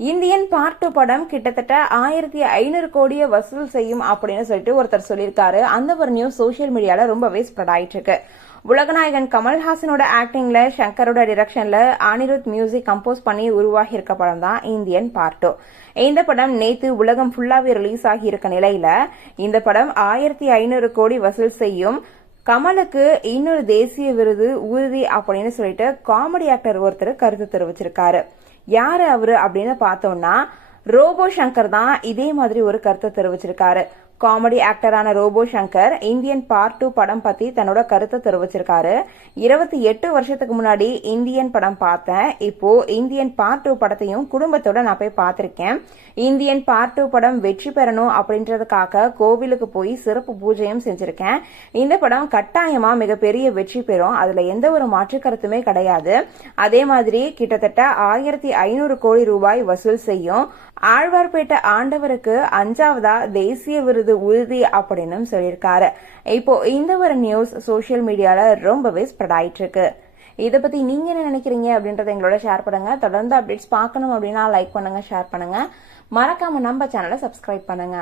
Indian part two படம் கிட்டத்தட்ட ஆயிரத்தி ஐநூறு கோடியை வசூல் செய்யும் அப்படின்னு சொல்லிட்டு ஒருத்தர் சொல்லியிருக்காரு. அந்த ஒரு நியூஸ் சோஷியல் மீடியால ரொம்பவே ஸ்ப்ரெட் ஆயிட்டு இருக்கு உலகநாயகன் கமல்ஹாசனோட ஆக்டிங்ல சங்கரோட டிரெக்ஷன்ல அனிருத் மியூசிக் கம்போஸ் பண்ணி உருவாகி இருக்க படம் தான் இந்தியன் பார்ட் டூ இந்த படம் நேத்து உலகம் ஃபுல்லாவே ரிலீஸ் ஆகி இருக்க நிலையில இந்த படம் ஆயிரத்தி ஐநூறு கோடி வசூல் செய்யும் கமலுக்கு இன்னொரு தேசிய விருது உறுதி அப்படின்னு சொல்லிட்டு காமெடி ஆக்டர் ஒருத்தர் கருத்து தெரிவிச்சிருக்காரு. யாரு அவரு அப்படின்னு பார்த்தோம்னா ரோபோ சங்கர் தான் இதே மாதிரி ஒரு கருத்தை தெரிவிச்சிருக்காரு. Comedy ஆக்டரான Robo Shankar Indian part two படம் பத்தி தன்னோட கருத்தை தெரிவிச்சிருக்காரு. இருபத்தி எட்டு வருஷத்துக்கு முன்னாடி இந்தியன் படம் பார்த்தேன். இப்போ இந்தியன் பார்ட் டூ படத்தையும் குடும்பத்தோட நான் போய் பார்த்திருக்கேன். இந்தியன் பார்ட் டூ படம் வெற்றி பெறணும் அப்படின்றதுக்காக கோவிலுக்கு போய் சிறப்பு பூஜையும் செஞ்சிருக்கேன். இந்த படம் கட்டாயமா மிகப்பெரிய வெற்றி பெறும். அதுல எந்த ஒரு மாற்று கருத்துமே கிடையாது. அதே மாதிரி கிட்டத்தட்ட ஆயிரத்தி ஐநூறு கோடி ரூபாய் வசூல் செய்யும். ஆழ்வார்பேட்டை ஆண்டவருக்கு அஞ்சாவதா தேசிய விருது உறுதி அப்படின்னு சொல்லியிருக்காரு. இப்போ இந்த ஒரு நியூஸ் சோஷியல் மீடியால ரொம்பவே ஸ்ப்ரெட் ஆயிட்டு இருக்கு இதை பத்தி நீங்க என்ன நினைக்கிறீங்க அப்படின்றத எங்களோட ஷேர் பண்ணுங்க. தொடர்ந்து அப்டேட்ஸ் பார்க்கணும் அப்படின்னா லைக் பண்ணுங்க ஷேர் பண்ணுங்க. மறக்காம நம்ம சேனலை சப்ஸ்கிரைப் பண்ணுங்க.